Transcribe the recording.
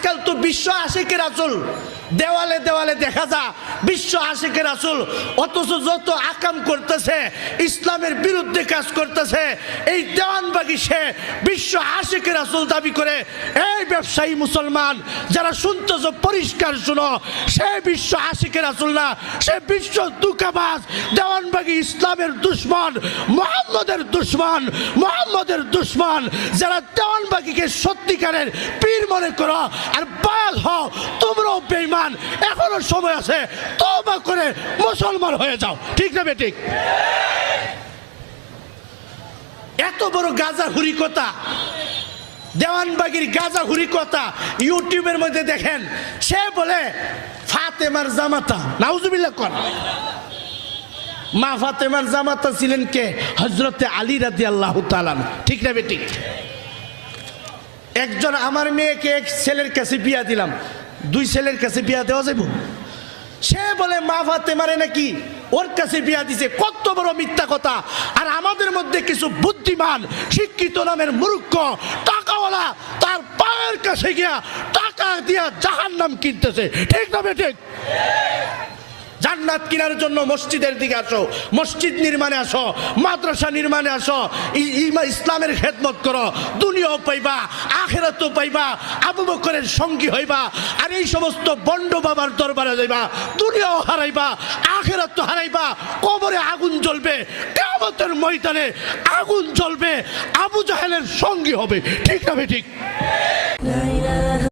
আজকাল তো বিশ্ব আশিকে রাসূল দেওয়ালে দেওয়ালে দেখা যা বিশ্ব আশিকে রাসূল, অথচ যত আকাম করতেছে ইসলামের বিরুদ্ধে কাজ করতেছে এই দেওয়ানবাগি সে বিশ্ব আশিকে রাসূল দাবি করে। এই ব্যবসায়ী মুসলমান যারা শুনতেছ পরিষ্কার শুনো, সে বিশ্ব আশিকে রাসূল না, সে বিশ্ব দুঃখাবাজ দেওয়ানবাগি ইসলামের দুশ্মন, মুহাম্মদের দুশ্মন, মুহাম্মদের দুশ্মন। যারা দেওয়ানবাগিকে সত্যিকারের পীর মনে করো আর বাল হও, তোমরাও বেঈমান। এখনো সময় আছে, তওবা করে মুসলমান হয়ে যাও। ঠিক না বেঠিক? এত বড় গাঁজাখুরি কথা, দেওয়ানবাগির গাঁজাখুরি কথা ইউটিউবের মধ্যে দেখেন। সে বলে ফাতেমার জামাতা, নাউজুবিল্লাহ কর। মা ফাতেমার জামাতা ছিলেন কে? হযরতে আলী রাদিয়াল্লাহু তাআলা। ঠিক না বেঠিক? একজন আমার মেয়েকে এক ছেলের কাছে বিয়া দিলাম, দুই ছেলের কাছে বিয়া দেওয়া যাবে? সে বলে মা ফাতেমারে নাকি ওর কাছে বিয়া দিছে। কত বড় মিথ্যা কথা! আর আমাদের মধ্যে কিছু বুদ্ধিমান শিক্ষিত নামের মূর্খ টাকাওয়ালা তার পায়ের কাছে গিয়া টাকা দিয়া জাহান্নাম কিনতেছে। ঠিক না বেঠিক? জান্নাত কেনার জন্য মসজিদের দিকে আসো, মসজিদ নির্মাণে আসো, মাদ্রাসা নির্মাণে আসো, ইসলামের খেদমত করো, দুনিয়াও পাইবা আখিরাতও পাইবা, আবু বকরের সঙ্গী হইবা। আর এই সমস্ত বন্ড বাবার দরবারে যাইবা, দুনিয়াও হারাইবা আখিরাতও হারাইবা, কবরে আগুন জ্বলবে, কিয়ামতের ময়দানে আগুন জ্বলবে, আবু জাহেলের সঙ্গী হবে। ঠিক না ঠিক?